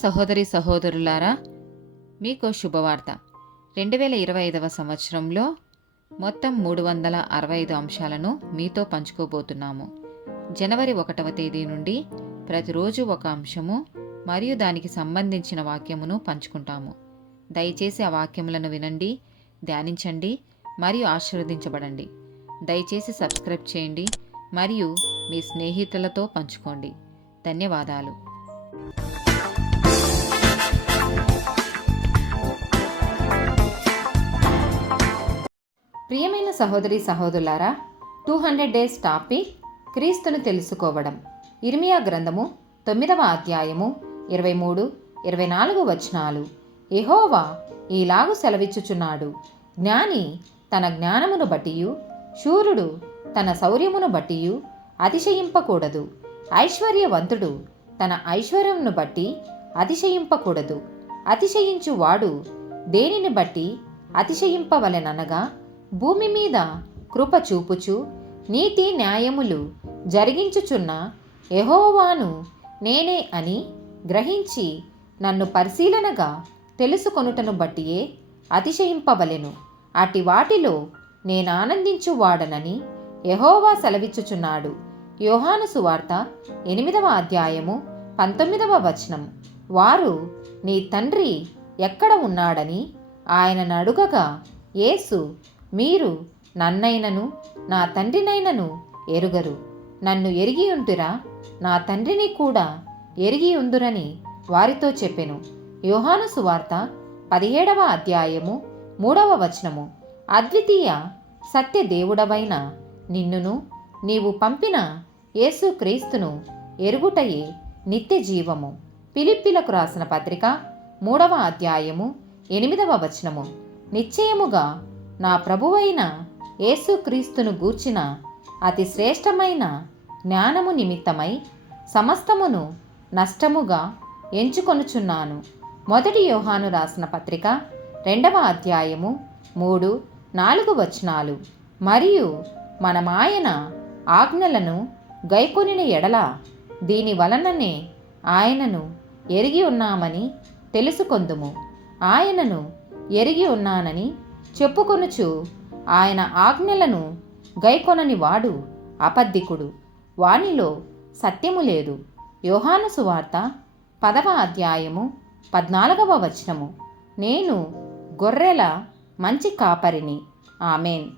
సహోదరి సహోదరులారా, మీకు శుభవార్త. 2025 సంవత్సరంలో మొత్తం 365 అంశాలను మీతో పంచుకోబోతున్నాము. జనవరి 1వ తేదీ నుండి ప్రతిరోజు ఒక అంశము మరియు దానికి సంబంధించిన వాక్యమును పంచుకుంటాము. దయచేసి ఆ వాక్యములను వినండి, ధ్యానించండి మరియు ఆశీర్వదించబడండి. దయచేసి సబ్స్క్రైబ్ చేయండి మరియు మీ స్నేహితులతో పంచుకోండి. ధన్యవాదాలు. ప్రియమైన సహోదరి సహోదరులారా, 200 డేస్ టాపిక్ క్రీస్తును తెలుసుకోవడం. ఇర్మియా గ్రంథము 9వ అధ్యాయము 23-24 వచనాలు. యెహోవా ఈలాగు సెలవిచ్చుచున్నాడు, జ్ఞాని తన జ్ఞానమును బట్టియు శూరుడు తన శౌర్యమును బట్టియు అతిశయింపకూడదు. ఐశ్వర్యవంతుడు తన ఐశ్వర్యమును బట్టి అతిశయింపకూడదు. అతిశయించువాడు దేనిని బట్టి అతిశయింపవలెననగా, భూమి మీద కృప చూపుచు నీతి న్యాయములు జరిగించుచున్న యెహోవాను నేనే అని గ్రహించి నన్ను పరిశీలనగా తెలుసుకొనుటను బట్టియే అతిశయింపవలెను. అటి వాటిలో నేనానందించువాడనని యెహోవా సెలవిచ్చుచున్నాడు. యోహాను సువార్త 8వ అధ్యాయము 19వ వచనం. వారు నీ తండ్రి ఎక్కడ ఉన్నాడని ఆయనను అడుగగా, యేసు, మీరు నన్నైనను నా తండ్రినైనను ఎరుగరు. నన్ను ఎరిగి ఉంటురా, నా తండ్రిని కూడా ఎరిగి ఉందురని వారితో చెప్పెను. యోహాను సువార్త 17వ అధ్యాయము 3వ వచనము. అద్వితీయ సత్య దేవుడవైన నిన్నును నీవు పంపిన యేసు క్రీస్తును ఎరుగుటయే నిత్య జీవము. ఫిలిప్పీలకు రాసిన పత్రిక 3వ అధ్యాయము 8వ వచనము. నిశ్చయముగా నా ప్రభువైన యేసుక్రీస్తును గూర్చిన అతి శ్రేష్టమైన జ్ఞానము నిమిత్తమై సమస్తమును నష్టముగా ఎంచుకొనుచున్నాను. 1 యోహాను రాసిన పత్రిక 2వ అధ్యాయము 3-4 వచనాలు. మరియు మనమాయన ఆజ్ఞలను గైకొనిన ఎడల దీని వలననే ఆయనను ఎరిగి ఉన్నామని తెలుసుకొందుము. ఆయనను ఎరిగి ఉన్నానని చెప్పుకొనుచు ఆయన ఆజ్ఞలను గైకొనని వాడు అబద్ధికుడు, వానిలో సత్యము లేదు. యోహాను సువార్త 10వ అధ్యాయము 14వ వచనము. నేను గొర్రెల మంచి కాపరిని. ఆమేన్.